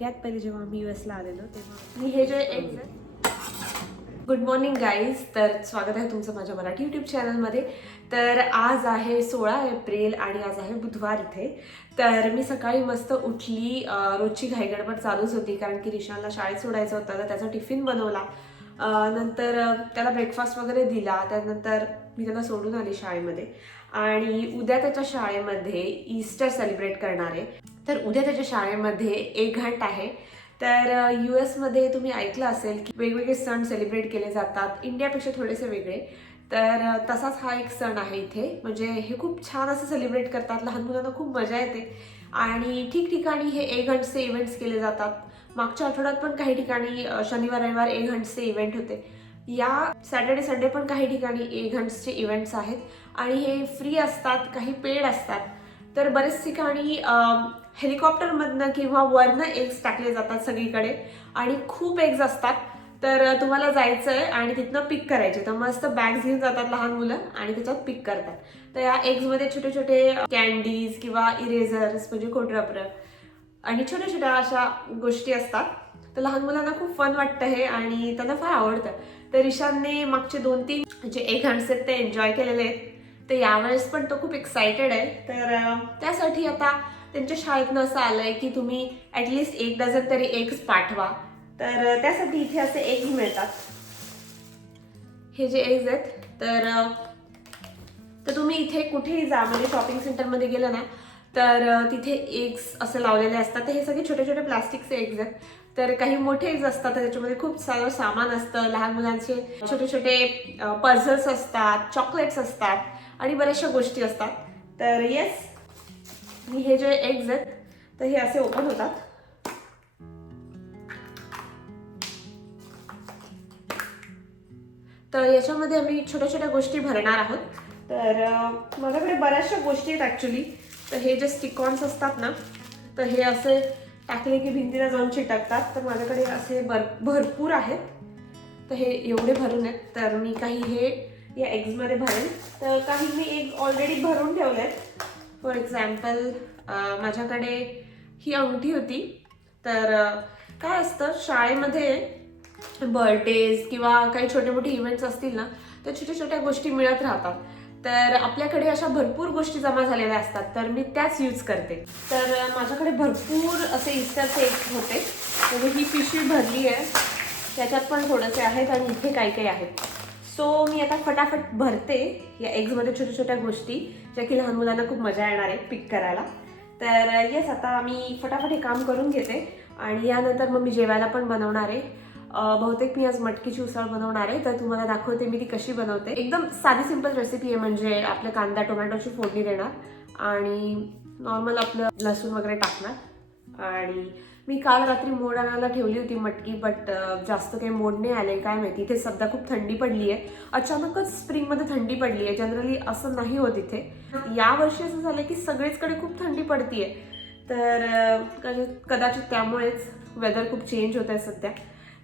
यात पहिले जेव्हा आम्ही ला आलेलो तेव्हा मी हे जे एक गुड मॉर्निंग गाईज तर स्वागत आहे तुमचं माझ्या मराठी यूट्यूब चॅनलमध्ये तर आज आहे सोळा एप्रिल आणि आज आहे बुधवार इथे. तर मी सकाळी मस्त उठली. रोजची घाईगडबड चालूच होती कारण की रिशानला शाळेत सोडायचं होतं तर त्याचा टिफिन बनवला. नंतर त्याला ब्रेकफास्ट वगैरे दिला. त्यानंतर मी त्याला सोडून आली शाळेमध्ये. आणि उद्या त्याच्या शाळेमध्ये ईस्टर सेलिब्रेट करणार आहे. तर उद्या त्याच्या शाळेमध्ये एक घंट आहे. तर यू एसमध्ये तुम्ही ऐकलं असेल की वेगवेगळे सण सेलिब्रेट केले जातात. इंडियापेक्षा थोडेसे वेगळे. तर तसाच हा एक सण आहे इथे. म्हणजे हे खूप छान असं सेलिब्रेट करतात. लहान मुलांना खूप मजा येते. आणि ठिकठिकाणी हे ए घंटचे इव्हेंट्स केले जातात. मागच्या आठवड्यात पण काही ठिकाणी शनिवार रविवार ए घंटचे इव्हेंट होते. या सॅटर्डे संडे पण काही ठिकाणी ए घंट्सचे इव्हेंट्स आहेत. आणि हे फ्री असतात काही पेड असतात. तर बरेच ठिकाणी हेलिकॉप्टरमधनं किंवा वरनं एग्स टाकले जातात सगळीकडे आणि खूप एग्ज असतात. तर तुम्हाला जायचं आहे आणि तिथनं पिक करायचे. तर मस्त बॅग्स घेऊन जातात लहान मुलं आणि त्याच्यात पिक करतात. तर या एग्जमध्ये छोटे छोटे कॅन्डीज किंवा इरेझर्स म्हणजे खोटरपर आणि छोट्या छोट्या अशा गोष्टी असतात. तर लहान मुलांना खूप फन वाटतं हे आणि त्यांना फार आवडतं. तर ईशानने मागचे दोन तीन जे एग हँड्स आहेत ते एन्जॉय केलेले आहेत. तर यावेळेस पण तो खूप एक्सायटेड आहे. तर त्यासाठी आता त्यांच्या शाळेतनं असं आलंय की तुम्ही ॲटलिस्ट एक डझन तरी एग्स पाठवा. तर त्यासाठी इथे असे एग मिळतात. हे जे एग्ज आहेत तर तर तुम्ही इथे कुठेही जा म्हणजे शॉपिंग सेंटरमध्ये गेलं ना तर तिथे एग्स असे लावलेले असतात. तर हे सगळे छोटे छोटे प्लास्टिकचे एग्ज आहेत. तर काही मोठे एग्ज असतात तर त्याच्यामध्ये खूप सारं सामान असतं. लहान मुलांचे छोटे छोटे पझल्स असतात चॉकलेट्स असतात. आणि बऱ्याचशा गोष्टी असतात. तर येस आणि हे जे एग्ज आहेत तर हे असे ओपन होतात. तर याच्यामध्ये आम्ही छोट्या छोट्या गोष्टी भरणार आहोत. तर माझ्याकडे बऱ्याचशा गोष्टी आहेत ॲक्च्युली तर हे जे स्टिकॉन्स असतात ना तर हे असे टाकले की भिंतीला जाऊन चिटकतात. तर माझ्याकडे असे भर भरपूर आहेत. तर हे एवढे भरून आहेत. तर मी काही हे या एग्जमध्ये भरेन. तर काही मी एग ऑलरेडी भरून ठेवले आहेत फॉर एक्झाम्पल माझ्याकडे ही अंगठी होती. तर काय असतं शाळेमध्ये बर्थडेज किंवा काही छोटे मोठे इव्हेंट्स असतील ना तर छोट्या छोट्या गोष्टी मिळत राहतात. तर आपल्याकडे अशा भरपूर गोष्टी जमा झालेल्या असतात. तर मी त्याच यूज करते. तर माझ्याकडे भरपूर असे इस्टरचे एक होते. तर ही पिशवी भरली आहे. त्याच्यात पण थोडेसे आहेत आणि इथे काही काही आहेत. सो मी आता फटाफट भरते या एग्जमध्ये छोट्या छोट्या गोष्टी ज्या की लहान मुलांना खूप मजा येणार आहे पिक करायला. तर uh, येस आता मी फटाफट हे काम करून घेते आणि यानंतर मग मी जेवायला पण बनवणार आहे. Uh, बहुतेक मी आज मटकीची उसळ बनवणार आहे तर तुम्हाला दाखवते मी ती कशी बनवते. एकदम साधी सिंपल रेसिपी आहे म्हणजे आपलं कांदा टोमॅटोची फोडणी देणार आणि नॉर्मल आपलं लसूण वगैरे टाकणार आणि मी काल रात्री मोड आणायला ठेवली होती मटकी बट जास्त काही मोड नाही आले काय माहिती. इथे सध्या खूप थंडी पडली आहे. अचानकच स्प्रिंगमध्ये थंडी पडली आहे. जनरली असं नाही होत इथे. यावर्षी असं झालं की सगळीचकडे खूप थंडी पडतीये. तर कदाचित त्यामुळेच वेदर खूप चेंज होत आहे सध्या.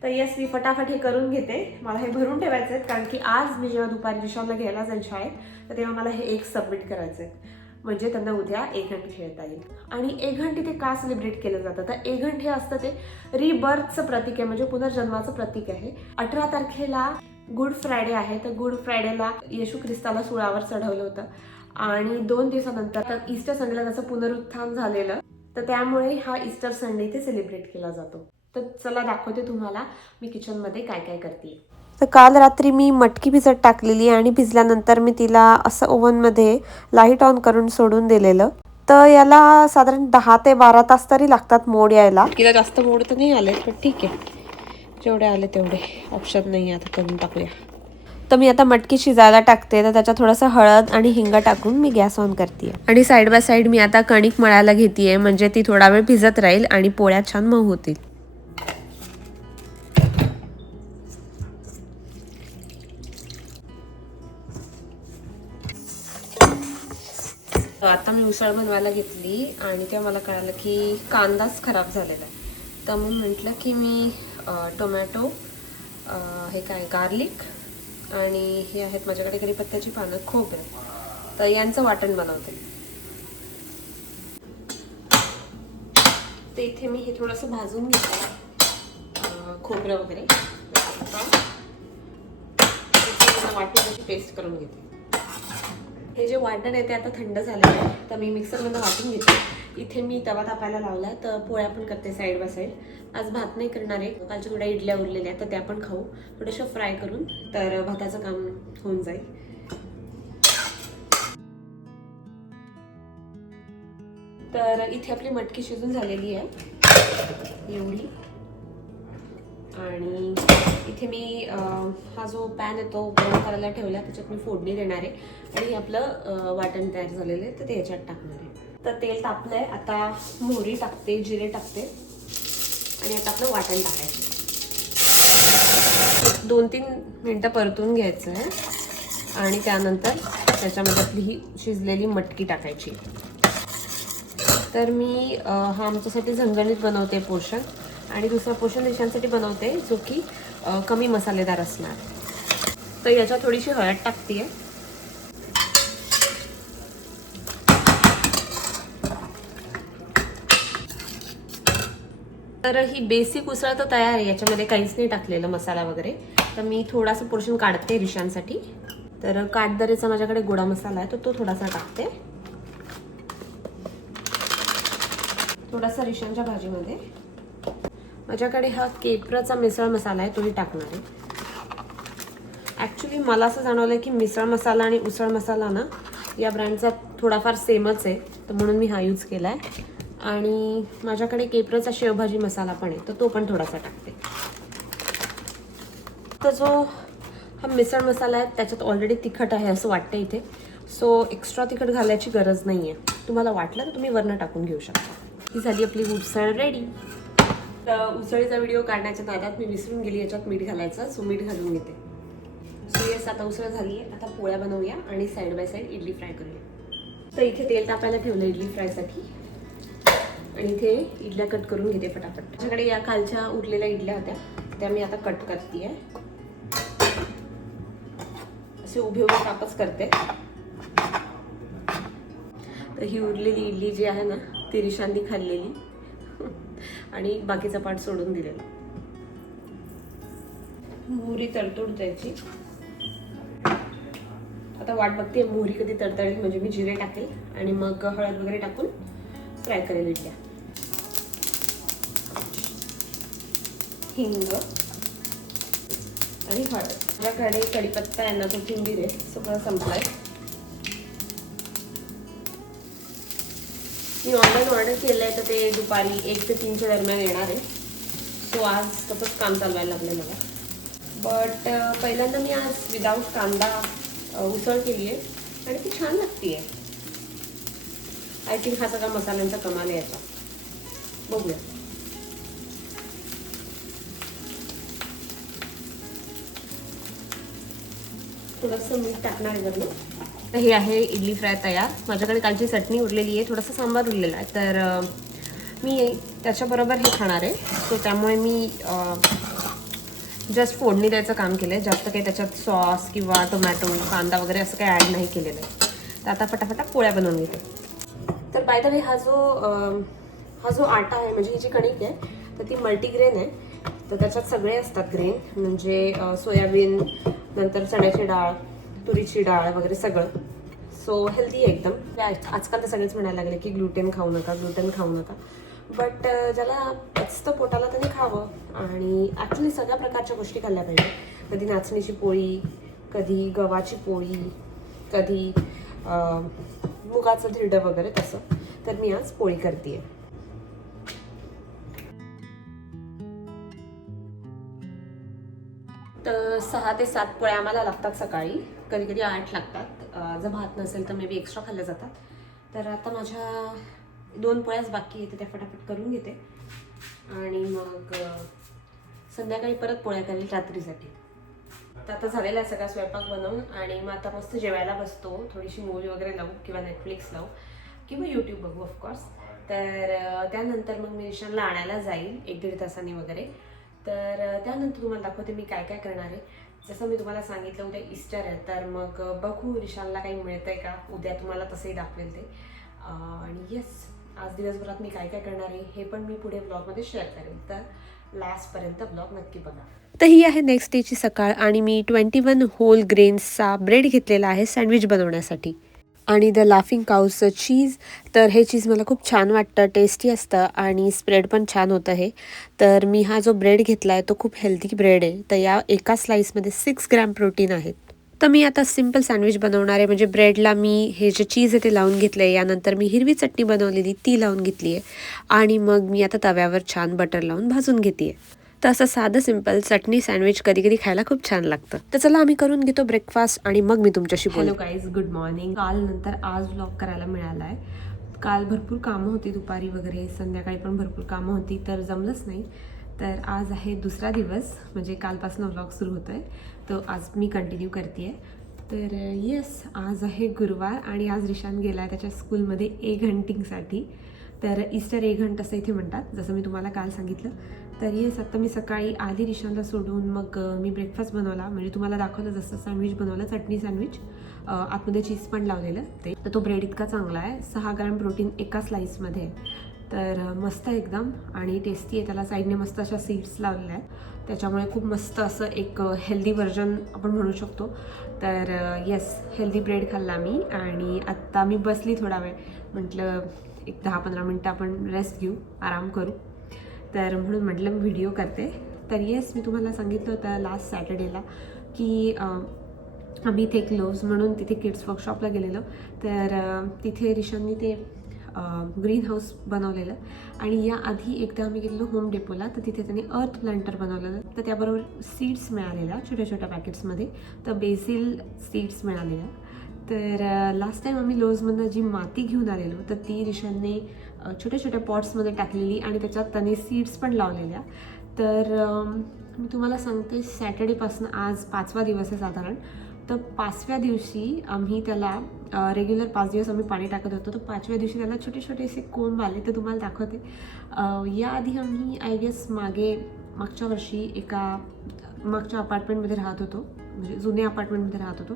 तर येस मी फटाफट हे करून घेते. मला हे भरून ठेवायचे आहेत कारण की आज मी जेव्हा दुपारी दिशाला घ्यायला जाईल शाळेत तर तेव्हा मला हे एक सबमिट करायचं आहे म्हणजे त्यांना उद्या एक घंटे खेळता येईल. आणि एक घंट इथे का सेलिब्रेट केलं जातं? तर एक घंटे हे असतं ते रिबर्थचं प्रतीक आहे म्हणजे पुनर्जन्माचं प्रतीक आहे. अठरा तारखेला गुड फ्रायडे आहे तर गुड फ्रायडेला येशू ख्रिस्ताला सुळावर चढवलं होतं. आणि दोन दिवसानंतर तर इस्टर संडेला त्याचं पुनरुत्थान झालेलं. तर त्यामुळे हा इस्टर संडे इथे सेलिब्रेट केला जातो. तर चला दाखवते तुम्हाला मी किचनमध्ये काय काय करते तर काल रात्री मी मटकी भिजत टाकलेली आणि भिजल्यानंतर मी तिला असं ओव्हनमध्ये लाइट ऑन करून सोडून दिलेलं. तर याला साधारण दहा ते बारा तास तरी लागतात मोड यायला. तिला जास्त मोड तर नाही आले पण ठीक आहे. जेवढे आले तेवढे. ऑप्शन नाही आता करून टाकूया. तर मी आता मटकी शिजायला टाकते. तर त्याच्यात थोडंसं हळद आणि हिंग टाकून मी गॅस ऑन करते आणि साईड बाय साईड मी आता कणिक मळायला घेते म्हणजे ती थोडा वेळ भिजत राहील आणि पोळ्या छान मऊ होतील. आता मी उसळ बनवायला घेतली आणि त्या मला कळालं की कांदाच खराब झालेला आहे. तर मग म्हटलं की मी टोमॅटो हे काय गार्लिक आणि हे आहेत माझ्याकडे कढीपत्त्याची पानं खोबरं. तर यांचं वाटण बनवते. तर इथे मी हे थोडंसं भाजून घेते. खोबरं वगैरे. आता वाटण्याची पेस्ट करून घेते. हे जे वाटण आहे ते आता थंड झालेलं आहे. तर मी मिक्सरमध्ये वाटून घेते. इथे मी तवा तापायला लावला तर पोळ्या पण करते साईड बाय साईड आज भात नाही करणार आहे. कालच्या थोड्या इडल्या उरलेल्या आहेत तर त्या पण खाऊ. थोडंशा फ्राय करून तर भाताचं काम होऊन जाईल. तर इथे आपली मटकी शिजून झालेली आहे. एवढी. आणि इथे मी हा जो पॅन आहे तो गरम करायला ठेवला त्याच्यात मी फोडणी देणार आहे. आणि हे आपलं वाटण तयार झालेलं आहे तर ते ह्याच्यात टाकणार आहे. तर तेल तापलंय आता मोहरी टाकते जिरे टाकते. आणि आता आपलं वाटण टाकायचं. दोन तीन मिनटं परतून घ्यायचं आहे. आणि त्यानंतर त्याच्यामध्ये आपली ही शिजलेली मटकी टाकायची. तर मी हा आमच्यासाठी झणझणीत बनवते पोर्शन आणि दुसरा पोर्शन देशांसाठी बनवते जो की कमी मसालेदार असणार. तर याच्यात थोडीशी हळद टाकते तर ही बेसिक उसळ तर तयार आहे याच्यामध्ये काहीच नाही टाकलेलं मसाला वगैरे. तर मी थोडासा पोर्शन काढते रिशांसाठी तर काटदरेचा माझ्याकडे गोडा मसाला आहे तर तो थोडासा टाकते. थोडासा रिशांच्या भाजीमध्ये. माझ्याकडे हा केपराचा मिसळ मसाला आहे तोही टाकणार आहे. ॲक्च्युली मला असं जाणवलं की मिसळ मसाला आणि उसळ मसाला ना या ब्रँडचा थोडाफार सेमच आहे तर म्हणून मी हा यूज केला आहे आणि माझ्याकडे केपराचा शेवभाजी मसाला पण आहे तर तो पण थोडासा टाकते. तर जो हा मिसळ मसाला आहे त्याच्यात ऑलरेडी तिखट आहे असं वाटतं इथे. सो एक्स्ट्रा तिखट घालायची गरज नाही आहे तुम्हाला वाटलं तर तुम्ही वरनं टाकून घेऊ शकता. ही झाली आपली उसळ रेडी तर उसळीचा व्हिडिओ काढण्याच्या नादात मी विसरून गेली याच्यात मीठ घालायचं सो मीठ घालून घेते. सो येस आता उसळ झाली आहे. आता पोळ्या बनवूया आणि side by side idli fry करूया. तर इथे तेल तापायला ठेवलं इडली फ्रायसाठी आणि इथे इडल्या कट करून घेते फटाफट. माझ्याकडे या कालच्या उरलेल्या इडल्या होत्या. त्या मी आता कट करते आहे असे उभे उभे कापच करते. तर ही उरलेली इडली जी आहे ना ती रिशांनी खाल्लेली. आणि बाकीचा पाठ सोडून दिलेला. मोहरी तडतोड द्यायची. आता वाट बघते मोहरी कधी तडतडली म्हणजे मी जिरे टाकेल आणि मग हळद वगैरे टाकून फ्राय करेल इडल्या. हिंग आणि हळद. माझ्याकडे कढीपत्ता यांना कोथिंबीर आहे सगळं संपलाय. मी ऑनलाईन ऑर्डर केलंय तर ते दुपारी एक ते तीनच्या दरम्यान येणार आहे. सो आज तसंच काम चालवायला लागलं मला. बट पहिल्यांदा मी आज विदाऊट कांदा उसळ केली आहे आणि ती छान लागते आहे आय थिंक हा सगळा मसाल्यांचा कमाल आहे याचा. बघूया. थोडंसं मीठ टाकणार आहे बरं तर हे आहे इडली फ्राय तयार. माझ्याकडे कालची चटणी उरलेली आहे थोडासा सांबार उरलेला आहे. तर मी त्याच्याबरोबर हे खाणार आहे. सो त्यामुळे मी जस्ट फोडणी द्यायचं काम केलं आहे जास्त काही त्याच्यात सॉस किंवा टोमॅटो कांदा वगैरे असं काही ॲड नाही केलेलं आहे. तर आता फटाफटा पोळ्या बनवून घेते. तर बाय द वे हा जो हा जो आटा आहे म्हणजे ही जी कणिक आहे तर ती मल्टीग्रेन आहे. तर त्याच्यात सगळे असतात ग्रेन म्हणजे सोयाबीन नंतर चण्याची डाळ तुरीची डाळ वगैरे सगळं. सो हेल्दी आहे एकदम. आजकाल तर सगळेच म्हणायला लागले की ग्लुटेन खाऊ नका ग्लुटेन खाऊ नका. बट ज्याला पचतं पोटाला त्याने खावं आणि ॲक्च्युली सगळ्या प्रकारच्या गोष्टी खाल्ल्या पाहिजे. कधी नाचणीची पोळी कधी गव्हाची पोळी कधी मुगाचं धिरडं वगैरे तसं. तर मी आज पोळी करते तर सहा ते सात पोळ्या आम्हाला लागतात सकाळी. कधी कधी आठ लागतात. जर भात नसेल तर मे बी एक्स्ट्रा खाल्ल्या जातात. तर आता माझ्या दोन पोळ्याच बाकी आहेत त्या फटाफट करून घेते. आणि मग संध्याकाळी परत पोळ्या करेल रात्रीसाठी. तर आता झालेला आहे सगळा स्वयंपाक बनवून आणि मग आता मस्त जेवायला बसतो. थोडीशी मूवी वगैरे लावू किंवा नेटफ्लिक्स लावू किंवा यूट्यूब बघू ऑफकोर्स तर त्यानंतर मग मी निशानला आणायला जाईल एक दीड तासांनी वगैरे. तर त्यानंतर तुम्हाला दाखवते मी काय काय करणार आहे. जसं मी तुम्हाला सांगितलं उद्या ईस्टर आहे तर मग बघू रिशांला काही मिळतं आहे का? उद्या तुम्हाला तसंही दाखवेल ते. आणि येस आज दिवसभरात मी काय काय करणार आहे हे पण मी पुढे ब्लॉगमध्ये शेअर करेन तर लास्टपर्यंत ब्लॉग नक्की बघा. तर ही आहे नेक्स्ट डेची सकाळ आणि मी ट्वेंटी वन होल ग्रेन्सचा ब्रेड घेतलेला आहे सँडविच बनवण्यासाठी. आणि द लाफिंग काऊचं चीज तर हे चीज मला खूप छान वाटतं टेस्टी असतं आणि स्प्रेड पण छान होतं हे. तर मी हा जो ब्रेड घेतला आहे तो खूप हेल्दी ब्रेड आहे. तर या एका स्लाईसमध्ये सिक्स ग्रॅम प्रोटीन आहेत. तर मी आता सिंपल सँडविच बनवणार आहे. म्हणजे ब्रेडला मी हे जे चीज आहे ते लावून घेतलं आहे यानंतर मी हिरवी चटणी बनवलेली ती लावून घेतली आहे आणि मग मी आता तव्यावर छान बटर लावून भाजून घेते आहे तर असं साधं सिंपल चटणी सँडविच कधी कधी खायला खूप छान लागतं. तर चला आम्ही करून घेतो ब्रेकफास्ट आणि मग मी तुमच्याशी हॅलो गाईज गुड मॉर्निंग काल नंतर आज ब्लॉग करायला मिळाला आहे काल भरपूर कामं होती दुपारी वगैरे संध्याकाळी पण भरपूर कामं होती तर जमलंच नाही. तर आज आहे दुसरा दिवस म्हणजे कालपासून ब्लॉग सुरू होतो आहे तो आज मी कंटिन्यू करते तर येस आज आहे गुरुवार आणि आज रिशान गेला आहे त्याच्या स्कूलमध्ये एग हंटिंगसाठी तर इस्टर एग हंट असं इथे म्हणतात जसं मी तुम्हाला काल सांगितलं. तर येस आता मी सकाळी आधी रिशांला सोडून मग मी ब्रेकफास्ट बनवला. म्हणजे तुम्हाला दाखवलं जसं सँडविच बनवलं चटणी सँडविच आतमध्ये चीज पण लावलेलं ते. तर तो ब्रेड इतका चांगला आहे. सहा ग्रॅम प्रोटीन एका स्लाईसमध्ये आहे. तर मस्त आहे एकदम. आणि टेस्टी आहे. त्याला साईडने मस्त अशा सीड्स लावलेल्या आहेत. त्याच्यामुळे खूप मस्त असं एक हेल्दी व्हर्जन आपण म्हणू शकतो. तर येस हेल्दी ब्रेड खाल्ला मी. आणि आत्ता मी बसली थोडा वेळ. म्हटलं एक दहा पंधरा मिनटं आपण रेस्ट घेऊ. आराम करू. तर म्हणून म्हटलं मी व्हिडिओ करते. तर येस मी तुम्हाला सांगितलं होतं लास्ट सॅटर्डेला की आम्ही इथे एक म्हणून तिथे किड्स वर्कशॉपला गेलेलो. तर तिथे रिशांनी ते ग्रीन हाऊस बनवलेलं. आणि याआधी एकदा आम्ही गेलेलो होम डेपोला तर तिथे त्यांनी अर्थ प्लांटर बनवलेलं. तर त्याबरोबर सीड्स मिळालेल्या छोट्या छोट्या पॅकेट्समध्ये तर बेसिल सीड्स मिळालेल्या. तर लास्ट टाईम आम्ही लोजमधनं जी माती घेऊन आलेलो तर ती रिशांनी छोट्या छोट्या पॉट्समध्ये टाकलेली आणि त्याच्यात त्याने सीड्स पण लावलेल्या. तर मी तुम्हाला सांगते सॅटर्डेपासून आज पाचवा दिवस आहे साधारण. तर पाचव्या दिवशी आम्ही त्याला रेग्युलर पाच दिवस आम्ही पाणी टाकत होतो. तर पाचव्या दिवशी त्याला छोटे छोटे असे कोंब आले तर तुम्हाला दाखवते. याआधी आम्ही आय गेस मागे मागच्या वर्षी एका मागच्या अपार्टमेंटमध्ये राहत होतो. म्हणजे जुन्या अपार्टमेंटमध्ये राहत होतो.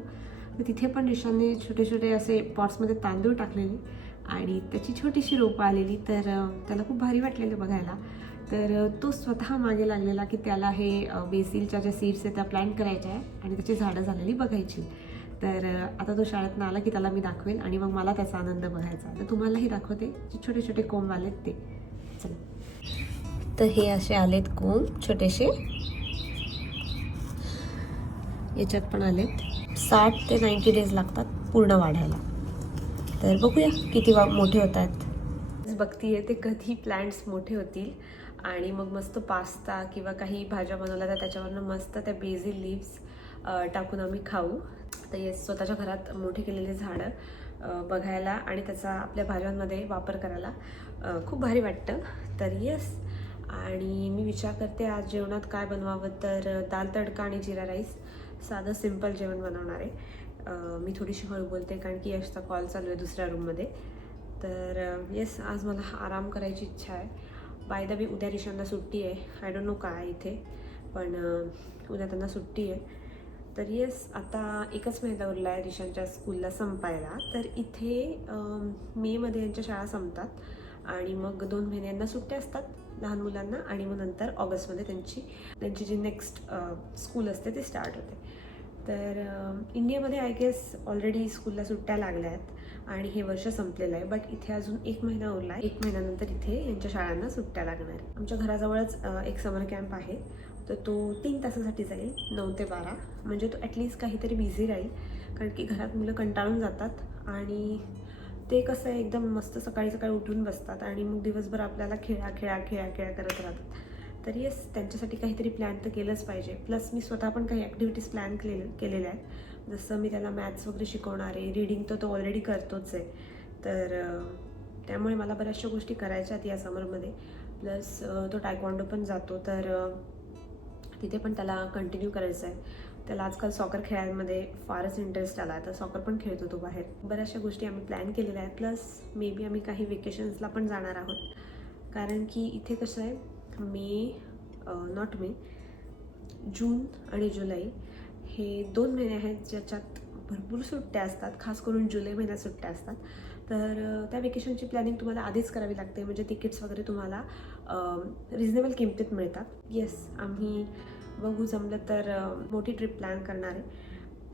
तर तिथे पण रिशाने छोटे छोटे असे पॉट्समध्ये तांदूळ टाकलेले. आणि त्याची छोटीशी रोपं आलेली तर त्याला खूप भारी वाटलेलं बघायला. तर तो स्वतः मागे लागलेला की त्याला हे बेसिलच्या ज्या सीड्स आहेत त्या प्लॅन्ट करायच्या आहे आणि त्याची झाडं झालेली बघायची. तर आता तो शाळेतनं आला की त्याला मी दाखवेल आणि मग मला त्याचा आनंद बघायचा. तर तुम्हालाही दाखवते जे छोटे छोटे कोंब आलेत ते. चला. तर हे असे आलेत कोंब छोटेसे. याच्यात पण आलेत. साठ ते नाईन्टी डेज लागतात पूर्ण वाढायला. तर बघूया किती वा मोठे होत आहेत. बघतीये ते कधी प्लांट्स मोठे होतील. आणि मग मस्त पास्ता किंवा काही भाज्या बनवल्या तर त्याच्यावरनं मस्त त्या बेझी लिव्स टाकून आम्ही खाऊ. तर येस स्वतःच्या घरात मोठे केलेले झाडं बघायला आणि त्याचा आपल्या भाज्यांमध्ये वापर करायला खूप भारी वाटतं. तर येस आणि मी विचार करते आज जेवणात काय बनवावं तर दाल तडका आणि जिरा राईस. साधं सिंपल जेवण बनवणार आहे. मी थोडीशी हळू बोलते कारण की यशचा कॉल चालू आहे दुसऱ्या रूममध्ये. तर येस आज मला आराम करायची इच्छा आहे. बाय द वे उद्या रिशांना सुट्टी आहे. आय डोंट नो काय इथे पण उद्या त्यांना सुट्टी आहे. तर येस आता एकच महिना उरला आहे रिशांच्या स्कूलला संपायला. तर इथे मेमध्ये यांच्या शाळा संपतात आणि मग दोन महिन्यांना सुट्ट्या असतात लहान मुलांना आणि मग नंतर ऑगस्टमध्ये त्यांची त्यांची जी नेक्स्ट स्कूल असते ते स्टार्ट होते. तर इंडियामध्ये आय गेस ऑलरेडी स्कूलला सुट्ट्या लागल्या आहेत आणि हे वर्ष संपलेलं आहे. बट इथे अजून एक महिना उरला आहे. एक महिन्यानंतर इथे यांच्या शाळांना सुट्ट्या लागणार आमच्या घराजवळच एक समर कॅम्प आहे. तर तो तीन तासासाठी जाईल नऊ ते बारा. म्हणजे तो ॲटलिस्ट काहीतरी बिझी राहील. कारण की घरात मुलं कंटाळून जातात आणि ते कसं आहे एकदम मस्त सकाळी सकाळी उठून बसतात आणि मग दिवसभर आपल्याला खेळा खेळा खेळा खेळा करत राहतात. तर येस त्यांच्यासाठी काहीतरी प्लॅन तर केलंच पाहिजे. प्लस मी स्वतः पण काही ॲक्टिव्हिटीज प्लॅन केले केलेल्या आहेत. जसं मी त्याला मॅथ्स वगैरे शिकवणार आहे रिडिंग तर तो ऑलरेडी करतोच आहे. तर त्यामुळे मला बऱ्याचशा गोष्टी करायच्या आहेत या समरमध्ये प्लस तो टायकॉन्डो पण जातो. तर तिथे पण त्याला कंटिन्यू करायचं आहे. त्याला आजकाल सॉकर खेळांमध्ये फारच इंटरेस्ट आला आहे. तर सॉकर पण खेळतो तो बाहेर. बऱ्याचशा गोष्टी आम्ही प्लॅन केलेल्या आहेत. प्लस मे बी आम्ही काही वेकेशन्सला पण जाणार आहोत. कारण की इथे कसं आहे मे नॉट मे जून आणि जुलै हे दोन महिने आहेत ज्याच्यात भरपूर सुट्ट्या असतात खास करून जुलै महिन्यात सुट्ट्या असतात. तर त्या वेकेशनची प्लॅनिंग तुम्हाला आधीच करावी लागते. म्हणजे तिकीट्स वगैरे तुम्हाला रिजनेबल किमतीत मिळतात. येस आम्ही बघू जमलं तर मोठी ट्रिप प्लॅन करणार आहे.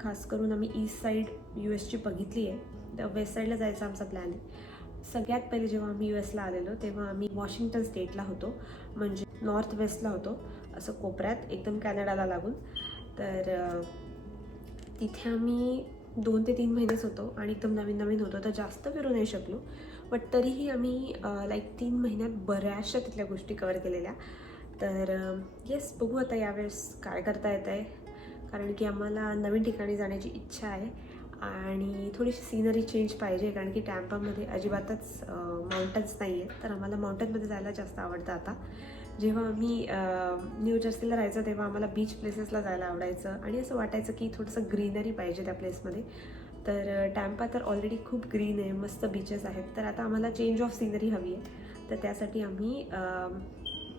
खास करून आम्ही ईस्ट साईड यू एसची बघितली आहे. तर वेस्ट साईडला जायचा आमचा प्लॅन आहे. सगळ्यात पहिले जेव्हा आम्ही यू एसला आलेलो तेव्हा आम्ही वॉशिंग्टन स्टेटला होतो म्हणजे नॉर्थ वेस्टला होतो असं कोपऱ्यात एकदम कॅनडाला लागून. तर तिथे आम्ही दोन ते तीन महिनेच होतो आणि एकदम नवीन नवीन होतो तर जास्त फिरू नाही शकलो. बट तरीही आम्ही लाईक तीन महिन्यात बऱ्याचशा तिथल्या गोष्टी कवर केलेल्या. तर येस बघू आता यावेळेस काय करता येत आहे कारण की आम्हाला नवीन ठिकाणी जाण्याची इच्छा आहे. आणि थोडीशी सीनरी चेंज पाहिजे कारण की टॅम्पामध्ये अजिबातच माउंटन्स नाही आहेत तर आम्हाला माउंटनमध्ये जायला जास्त आवडतं आता. जेव्हा आम्ही न्यू जर्सीला राहायचं तेव्हा आम्हाला बीच प्लेसेसला जायला आवडायचं. आणि असं वाटायचं की थोडंसं ग्रीनरी पाहिजे त्या प्लेसमध्ये तर टॅम्पा तर ऑलरेडी खूप ग्रीन आहे मस्त बीचेस आहेत. तर आता आम्हाला चेंज ऑफ सीनरी हवी आहे. तर त्यासाठी आम्ही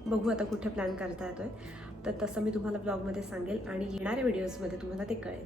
बघू आता कुठे प्लॅन करता येतो आहे तर तसं मी तुम्हाला ब्लॉगमध्ये सांगेल आणि येणाऱ्या व्हिडिओजमध्ये तुम्हाला ते कळेल.